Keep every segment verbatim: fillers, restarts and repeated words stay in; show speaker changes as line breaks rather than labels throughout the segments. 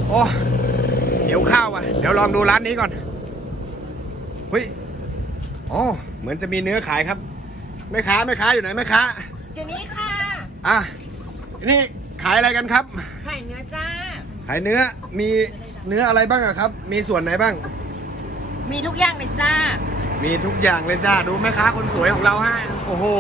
โอ้หิวข้าวอ่ะเดี๋ยวลองดูร้านนี้ก่อนเฮ้ยอ๋อเหมือนจะมีเนื้อขายครับแม่ค้าแม่ค้าอยู่ไหนแม่ค้า
อยู่นี่ค่ะ
อ่ะนี่ขายอะไรกันครับ
ไข่เนื้อจ้า
ขายเนื้อมีเนื้ออะไรบ้างอะครับ มีส่วนไหนบ้าง
มีทุกอย่างเลยจ้า
มีทุกอย่างเลยจ้าดูแม่ค้าคนสวยของเราฮะโอ้โห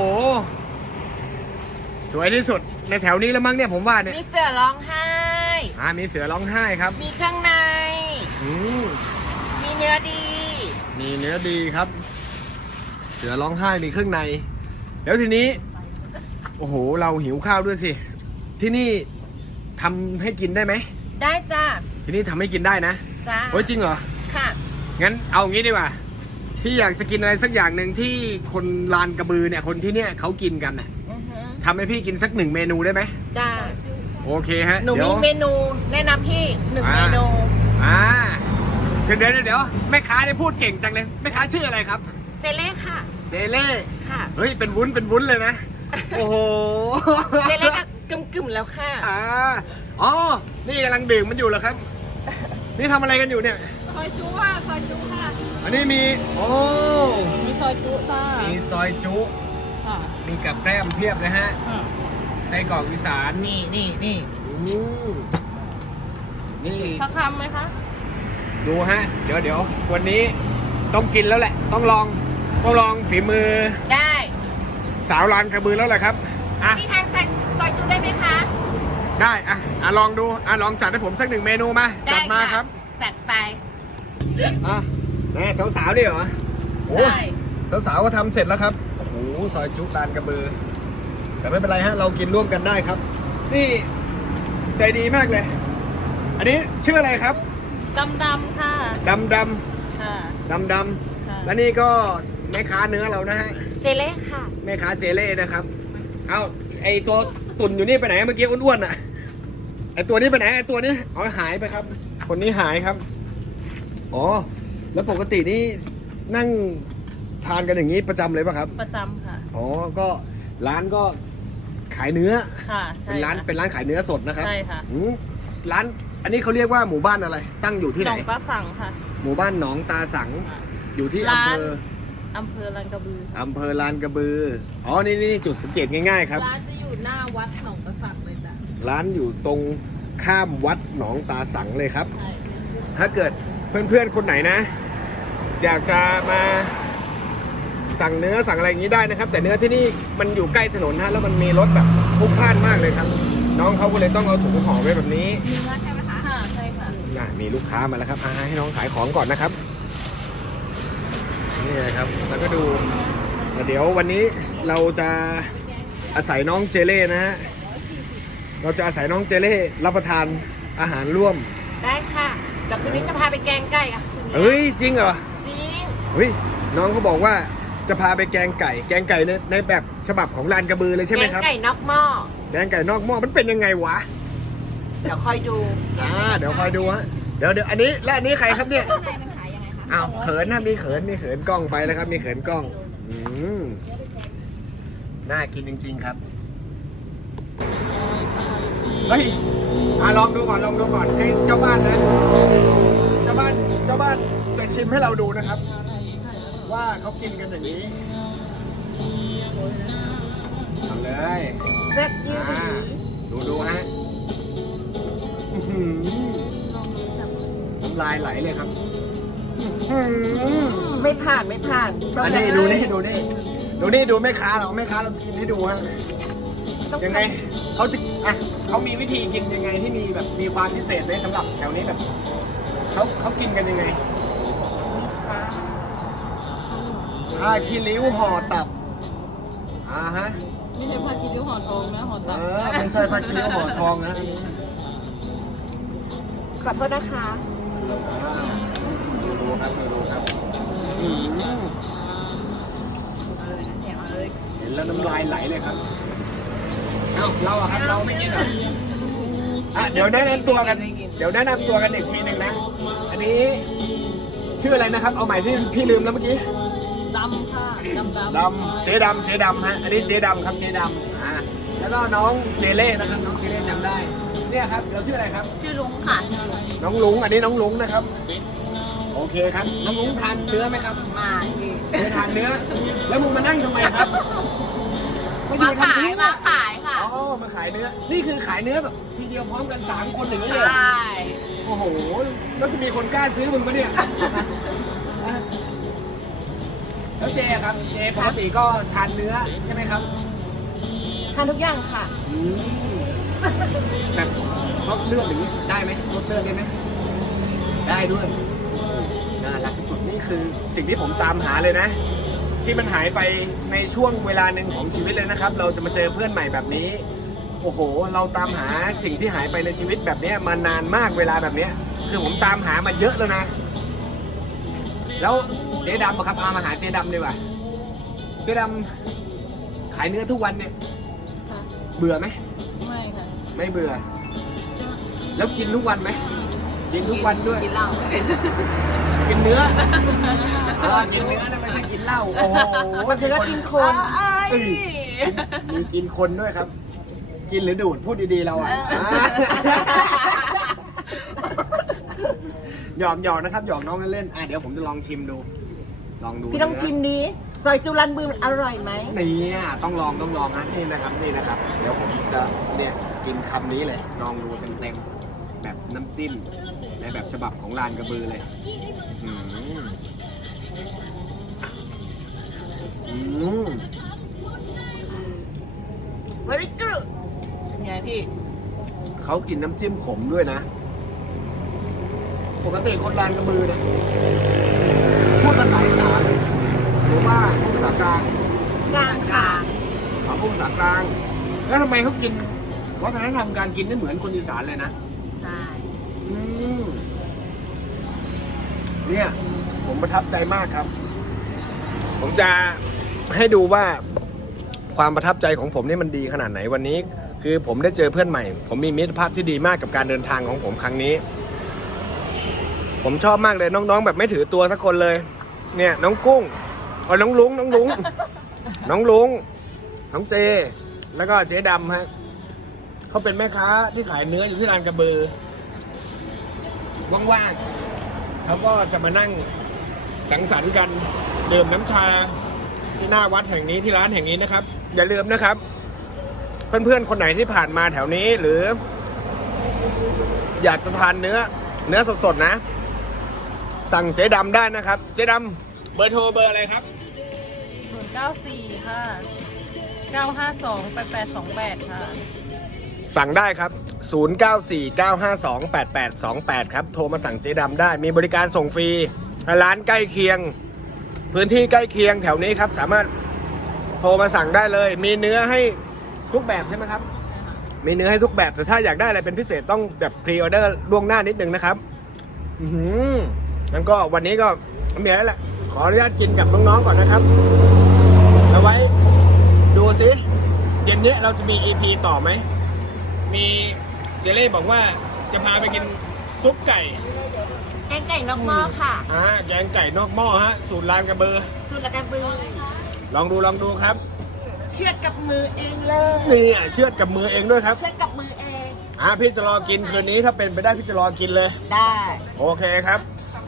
สวยที่สุดในแถวนี้แล้วมั้งเนี่ยผมว่าเนี่ย
มีเสือร้องไห้
อ่ามีเสือร้องไห้ครับ
มีเครื่องใน
อืม
มีเนื้อดี
มีเนื้อดีครับ เสือร้องไห้มีเครื่องในแล้วทีนี้โอ้โหเราหิวข้าวด้วยสิที่นี่ทำให้กินได้ไหม
ได้จ้า
ที่นี่ทำให้กินได้นะ
จ้า
โอ้ยจริงเหรอ
ค่ะ
งั้นเอางี้ดีกว่าพี่อยากจะกินอะไรสักอย่างหนึ่งที่คนลานกระบือเนี่ยคนที่เนี่ยเขากินกันน่ะ
อือฮึ
ทำให้พี่กินสักหนึ่งเมนูได้ไหม
จ้า
โอเคฮะ
หนู
ดี๋
มี
ยว
เมนูแนะนำพี่หนึ่ง
อ่า
เมนู
อ่าเดี๋ยวเดี๋ยวเดี๋ยวแม่ค้าเนี่ยพูดเก่งจังเลยแม่ค้าชื่ออะไรครับ
เจเล่ค่ะ
เจเล่
ค่ะ
เฮ้ยเป็นวุ้นเป็นวุ้นเลยนะโอ้โห
เจเล่ก็กึ่มกึ่มๆแล้วค่ะ
อ่าอ๋อนี่กำลังดื่มมันอยู่เหรอครับ นี่ทำอะไรกันอยู่เนี่ย
ซอยจุค่ะซอยจุค่ะ
อันนี้มีโอ้
มีซอยจุจ้า
มีซอยจุ
ค่ะ
มีกับแกล้มเพียบเลยฮะ
ค่ะ
ไส้กรอกอีสาน
นี่นี่นี่
อืมนี่
สักคำไหมคะ
ดูฮะ เดี๋ยวเดี๋ยววันนี้ต้องกินแล้วแหละ ต้องลองต้องลองฝีมือ
ได้
สาวลานกระบือแล้วแหละครับอ่ะ
พี่ทานซอยจุได้ไหมคะ
ได้อ่ะอ่ะลองดูอ่ะลองจัดให้ผมสักหนึ่งเมนูมา
ได้
จัดมา
ค่ะ
ครับ
จัดไป
อ่ะแม่สาวๆดิเหรอโอ้
ใช่
สาวๆก็ทำเสร็จแล้วครับโอ้โหซอยจุลานกระบือ แต่ไม่เป็นไรฮะเรากินร่วมกันได้ครับ นี่ใจดีมากเลย อันนี้ชื่ออะไรครับ
ดำดำค่ะ
ดำด
ค่ะ
ำดำด
ค่ะ
ำและนี่ก็แม่ค้าเนื้อเรานะฮะ
เจเล่ค่ะ
แม่ค้าเจเล่นะครับ เอาไอตัวตุ่นอยู่นี่ไปไหนเมื่อกี้อ้วนๆอ่ะไอตัวนี้ไปไหนไอตัวนี้อ๋อหายไปครับ คนนี้หายครับอ๋อแล้วปกตินี่นั่งทานกันอย่างนี้ประจำเลยป่ะครับ
ประจำค่ะ
อ๋อก็ร้านก็ขายเนื้อ
ค่ะใช่
เป็นร้าน
ค่ะ
เป็นร้านขายเนื้อสดนะครับ
ใช่ค่ะ
อืมร้านอันนี้เขาเรียกว่าหมู่บ้านอะไร ตั้งอยู่ที่
ห
ไห
น
น
องตาสั่งค่ะ
หมู่บ้านหนองตาสัง
ค่ะ
อยู่ที่
ร้า
อำเภ
น
อ
อำเภอลังกระบือค่ะ
อำเภอลานกระบืออ๋อนี่นี่จุดสังเกตง่ายๆครับ
ร้านจะอยู่หน้าวัดหนองตาสั่งเลยจ้ะ
ร้านอยู่ตรงข้ามวัดหนองตาสังเลยครับ
ใช่
ถ้าเกิดเพื่อนๆคนไหนนะ อยากจะมาสั่งเนื้อสั่งอะไรอย่างนี้ได้นะครับ แต่เนื้อที่นี่มันอยู่ใกล้ถนนฮะแล้วมันมีรถแบบพลุกพล่านมากเลยครับ น้องเขาก็เลยต้องเอาถุงห่อไว้แบบนี้
มีร้านใช่ไหมคะค่ะใช่ค่ะ
น่ะมีลูกค้ามาแล้วครับอ่าให้น้องขายของก่อนนะครับนี่นะครับแล้วก็ดูเดี๋ยววันนี้เราจะอาศัยน้องเจเล่นะฮะเราจะอาศัยน้องเจเล่รับประทานอาหารร่วม
ได้ค่ะเดี๋ยวคืนนี้จะพาไปแกงไก่อ่ะคืนนี้
เอ้ยจริงเหรอ
จริง
เฮ้ยน้องเขาบอกว่าจะพาไปแกงไก่ แกงไก่ในในแบบฉบับของลานกระบือเลยใช่ไหมครับ
แกงไก่นอกหม้อ
แกงไก่นอกหม้อมันเป็นยังไงวะ
เดี๋ยวคอยดู
อ่าเดี๋ยวคอยดูฮะเดี๋ยวเดี๋ยวอันนี้และอันนี้ใครครับเนี่ย
ข้างในมันขายยังไงคะ
อ้าวเขินนะมีเขินมีเขินกล้องไปแล้วครับ มีเขินกล้องอืมน่ากินจริง ๆครับเฮ้ยอ่ะลองดูก่อนลองดูก่อนให้เจ้าบ้านนะเจ้าบ้านเจ้าบ้านจะชิมให้เราดูนะครับ ว่าเขากินกันอย่างนี้ทำเลย
เซ็ตยืด
อ่าดูดูฮะอื้อหือน้ำลายไหลเลยครับอื้อหือ
ไม่ผ่านไม่ผ่าน
อันนี้ดูนี่ดูนี่ดูนี่ดูแม่ค้าเราแม่ค้าเรากินให้ดูฮะยังไงเขาจะอ่ะเขามีวิธีกินยังไงที่มีแบบมีความพิเศษไหมสำหรับแถวนี้แบบเขาเขากินกันยังไงผ้าคีริ้วห่อตับอ่าฮะ
ไม่ใช่ผ้าคีริ้วห่อทองนะห่อ
เอ
ตับ
อไม่ใช่ผ้าคีริ้วห่อทองนะ
ขอบคุณนะคะ
อ่าดูดูครับดูดูครับอืมเห็นแล้วน้ำลายไหลเลยครับเอ้าเราอะครับเราไม่กินเหรออ่ะเดี๋ยวแนะนำตัวกัน เดี๋ยวแนะนำตัวกันอีกทีหนึ่งนะ อันนี้ชื่ออะไรนะครับ เอาใหม่ที่พี่ลืมแล้วเมื่อกี้
ดำค่ะดำดำ
ดำเจ๊ดำเจ๊ดำฮะ อันนี้เจ๊ดำครับเจ๊ดำอ่าแล้วก็น้องเจเล่นะครับ น้องเจเล่จำได้ เนี่ยครับเราชื่ออะไรครับ
ชื่อลุงค่ะ
น้องลุงอันนี้น้องลุงนะครับ โอเคครับ น้องลุงทานเนื้อไหมครับ
มาพี่
ไม่ทานเนื้อ แล้วมึงมานั่งทำไมครับ
มาขายมาขายค่ะ
อ๋อ มาขายเนื้อ นี่คือขายเนื้อแบบทีเดียวพร้อมกันสามคนอย่างนี้
ใช
เลยเหรอ่ โอ้โห แล้วจะมีคนกล้าซื้อมึงปะเนี่ย แล้วเจครับ เจปกติก็ทานเนื้อใช่ไหมครับ
ทานทุกอย่างค่ะ
อืมแบบซดเลือดอย่างนี้ได้ไหมซดเลือดได้ไหมได้ด้วยน่ารักที่สุดนี่คือสิ่งที่ผมตามหาเลยนะ ที่มันหายไปในช่วงเวลาหนึ่งของชีวิตเลยนะครับ เราจะมาเจอเพื่อนใหม่แบบนี้ โอ้โห เราตามหาสิ่งที่หายไปในชีวิตแบบนี้มานานมากเวลาแบบนี้คือผมตามหามาเยอะแล้วนะ แล้วเจ๊ดำอะครับเอามาหาเจ๊ดำดีกว่าเจ๊ดำขายเนื้อทุกวันเนี่ย
ค่ะ
เบื่อไหม
ไม่ค่ะ
ไม่เบื่อ แล้วกินทุกวันไหมกินทุกวันด้วย
กินเหล้า
กินเนื้ออ่ากินเนื้อนะไม่ใช่กินเหล้า โอ้โห
มันคือก็กินคน
เอ้ยมีกินคนด้วยครับ กินหรือดูดพูดดีๆเราอ่ะหยอกหยอกนะครับหยอกน้องเล่นๆอ่ะเดี๋ยวผมจะลองชิมดู ลองดู
พี่ต้องชิมนี้ซอยจุลันบือมันอร่อยไหม
นี่อ่ะต้องลองต้องลองฮะนี่นะครับนี่นะครับ เดี๋ยวผมจะเนี่ยกินคำนี้เลย ลองดูเต็มๆแบบน้ำจิ้มในแบบฉบับของลานกระบือเลย อืมอืม
very good
เป็นไงพี่
เขากินน้ำจิ้มขมด้วยนะ ปกติคนลานกระบือเนี่ยพูดภาษาอีสานหรือว่าพูดภาษากลาง
กลางค่ะ
เขาพูดภาษากลาง แล้วทำไมเขากินวัฒนธรรมการกินไม่เหมือนคนอีสานเลยนะ
ใช่
อืมเนี่ย ผมประทับใจมากครับ ผมจะให้ดูว่าความประทับใจของผมนี่มันดีขนาดไหนวันนี้ คือผมได้เจอเพื่อนใหม่ ผมมีมิตรภาพที่ดีมากกับการเดินทางของผมครั้งนี้ ผมชอบมากเลยน้องๆแบบไม่ถือตัวสักคนเลย เนี่ยน้องกุ้งเอาน้องลุงน้องลุง น้องลุงน้องเจ แล้วก็เจ๊ดำฮะเขาเป็นแม่ค้าที่ขายเนื้ออยู่ที่ลานกระบือว่างๆเขาก็จะมานั่งสังสรรค์กันดื่มน้ำชาที่หน้าวัดแห่งนี้ที่ร้านแห่งนี้นะครับ อย่าลืมนะครับ เพื่อนๆคนไหนที่ผ่านมาแถวนี้หรือ อยากจะทานเนื้อเนื้อสดๆนะ สั่งเจ๊ดำได้นะครับ เจ๊ดำเบอร์โทรเบอร์อะไรครับ
ศูนย์เก้าสี่ค่ะ เก้าห้าสองแปดแปดสองแปดค่ะ
สั่งได้ครับ ศูนย์ เก้า สี่ เก้า ห้า สอง แปด แปด สอง แปด ครับ โทรมาสั่งเจ๊ดำได้ มีบริการส่งฟรีร้านใกล้เคียง พื้นที่ใกล้เคียงแถวนี้ครับ สามารถโทรมาสั่งได้เลย มีเนื้อให้ทุกแบบใช่ไหมครับ มีเนื้อให้ทุกแบบ แต่ถ้าอยากได้อะไรเป็นพิเศษต้องแบบพรีออเดอร์ล่วงหน้านิดนึงนะครับ อือหืองั้นก็วันนี้ก็ไม่มีอะไรแล้วแหละ ขออนุญาตกินกับน้องๆก่อนนะครับ เอาไว้ดูสิเย็นนี้เราจะมี อี พี ต่อไหม มีเจเล่บอกว่าจะพาไปกินซุปไก่
แกงไก่นอกหม้อค่ะ
อ่าแกงไก่นอกหม้อฮะ สูตรลานกระเบอร์
สูตรละกันบือ
ลองดูลองดูครับ
เชือดกับมือเองเลย
นี่อ่ะเชือดกับมือเองด้วยครับ
เชือดกับมือเอง
อ่าพี่จะรอกินคืนนี้ถ้าเป็นไปได้พี่จะรอกินเลย
ได้
โอเคครับ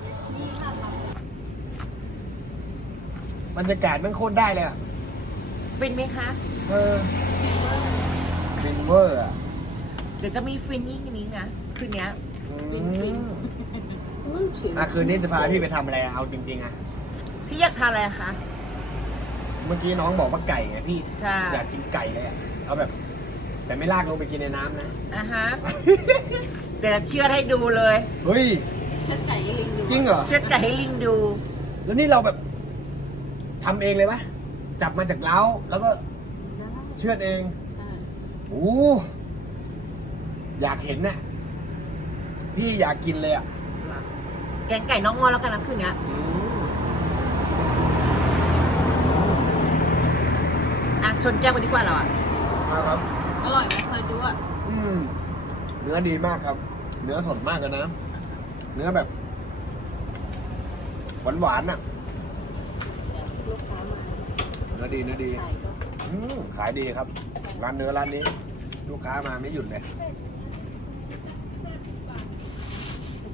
บรรยากาศมันโคตรได้เลยอ่ะ
ฟินไหมคะ
เออฟินเวอร์อ่ะ
เดี๋ยวจะมีฟินยิ่งกว่านี้นะคืนเนี้ย
ฟินฟิน
อ่ะคืนนี้จะพาพี่ไปทำอะไรอะเอาจริงๆอ่ะ
พี่อยากทานอะไรคะ
เมื่อกี้น้องบอกว่าไก่ไงพี่
ใช่
อยากกินไก่เลยอ่ะเอาแบบ แต่ไม่ลากลงไปกินในน้ำนะ
อ่ะฮะ เดี๋ยวเชือดให้ดูเลย
เฮ้ย
เชือดไก่ให้ลิงดู
จริงเหรอ
เชือดไก่ให้ลิงดู
แล้วนี่เราแบบทำเองเลยปะจับมาจากเล้าแล้วก็เชือดเองโอ้อยากเห็นน่ะพี่อยากกินเลยอ่ะ
แกงไก่นอกหม้อแล้วกันนะคืนเนี้ยอ่ะชนแก้วกันดีกว่าเราอ่ะ
ครับ
อร่อยไหมซอยจุ๊อ่ะ
อืมเนื้อดีมากครับ เนื้อสดมากเลยนะ เนื้อแบบหวานหวานๆอ่ะ
ลูกค้ามา
เนื้อดีเนื้อดีอืมขายดีครับ ร้านเนื้อร้านนี้ ลูกค้ามาไม่หยุดเลย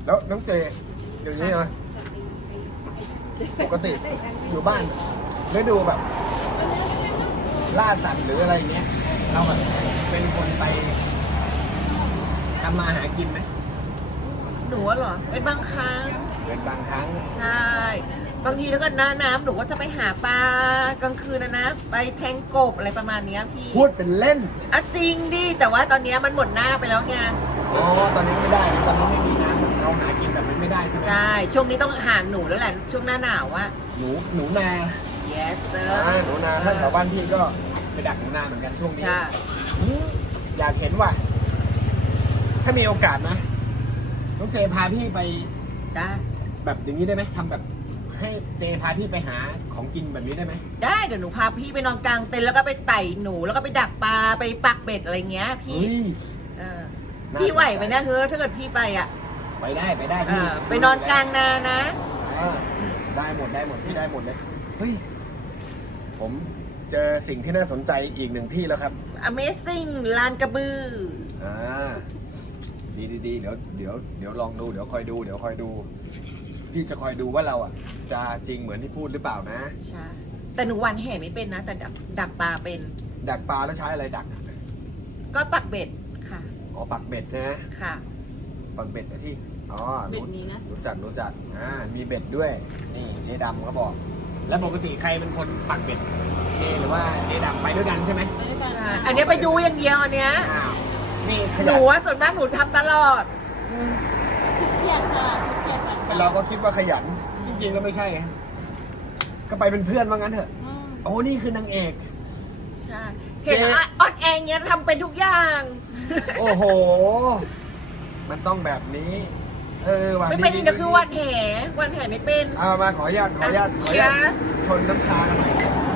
แล้วน้องเจอย่างนี้เหรอปกติอยู่บ้านได้ดูแบบ ล่าสัตว์หรืออะไรเงี้ยเราแบบเป็นคนไปทำมาหากินไหม
หนูอะเหรอเป็นบางครั้ง
เป็นบางครั้ง
ใช่ บางทีถ้าเกิดหน้าน้ำหนูก็จะไปหาปลากลางคืนนะนะ ไปแทงกบอะไรประมาณเนี้ยพี่
พูดเป็นเล่น
อ่ะจริงดิ แต่ว่าตอนเนี้ยมันหมดหน้าไปแล้วไง
อ๋อตอนนี้ไม่ได้ตอนนี้ไม่มีน้ำเราหากินแบบนั้นไม่ได้ใช่ไหม
ใช่ ช่วงนี้ต้องหาหนูแล้วแหละ ช่วงหน้าหนาวอะ
หนูหนูนา
yes sir
อ่าหนูนาถ้าแถวบ้านพี่ก็ไปดักหนูนาเหมือนกันช่วงนี้
ใช่
อืมอยากเห็นว่า ถ้ามีโอกาสนะน้องเจพาพี่ไป
ได้
แบบอย่างนี้ได้ไหมทำแบบ ให้เจพาพี่ไปหาของกินแบบนี้ได้ไหม
ได้เดี๋ยวหนูพาพี่ไปนอนกลางเต็นท์แล้วก็ไปไต่หนูแล้วก็ไปดักปลาไปปักเบ็ดอะไรเงี้ยพี่
เฮ้ย
เออ
น่า
พี่ไหว
สนใจ
ไหมนะเฮ้ยถ้าเกิดพี่ไปอ่ะ
ไปได้ไปได้
เอ
พี่
อไปนอนกลางนานะ
อ่าได้หมดได้หมดพี่ได้หมดเลยเฮ้ยผมเจอสิ่งที่น่าสนใจอีกหนึ่งที่แล้วครับ
Amazing ลานกระบือ
อ่าดีดีดีเดี๋ยวเดี๋ยวเดี๋ยวลองดูเดี๋ยวคอยดูเดี๋ยวคอยดู พี่จะคอยดูว่าเราอ่ะ จะจริงเหมือนที่พูดหรือเปล่านะ
ใช่แต่หนูหวันแห่ไม่เป็นนะ แต่ดักดักปลาเป็น
ดักปลาแล้วใช้อะไรดักอะ
ก็ปักเบ็ดค่ะ
อ๋อปักเบ็ดนะ
ค่ะ
ปักเบ็ดนะที่อ๋อ
เบ็ด
รู้
นี้นะ
รู้จักรู้จักอ่ามีเบ็ดด้วยนี่เจ๊ดำเขาบอก แล้วปกติใครเป็นคนปักเบ็ดเจหรือว่าเจ๊ดำไปด้วยกันใช่ไหม
ไปด้วยกัน
ใช่ อันเนี้ยไปดูอย่างเดียวอันเนี้ย
อ้าวนี่ข
ห
ยั
นู
น
ว่าส่วนมากหนูทำตลอด
ขี้เกียจค่ะขี้เกียจกัน
เราก็คิดว่าขยัน จริงๆก็ไม่ใช่ฮะก็ไปเป็นเพื่อนว่างั้นเถอะ
อืม
โอ้นี่คือนางเอก
ใช่ เห็นอ่ะออนแองเนี้ยทำเป็นทุกอย่าง
โอ้โห มันต้องแบบนี้ เออวัน
ไม่เป็นเดี๋ยวคือวันแห่วันแห่ไม่เป็น
เอามาขออนุญาตขออนุญาตขออนุญาต
Cheers
ชนน้ำชากันหน่อย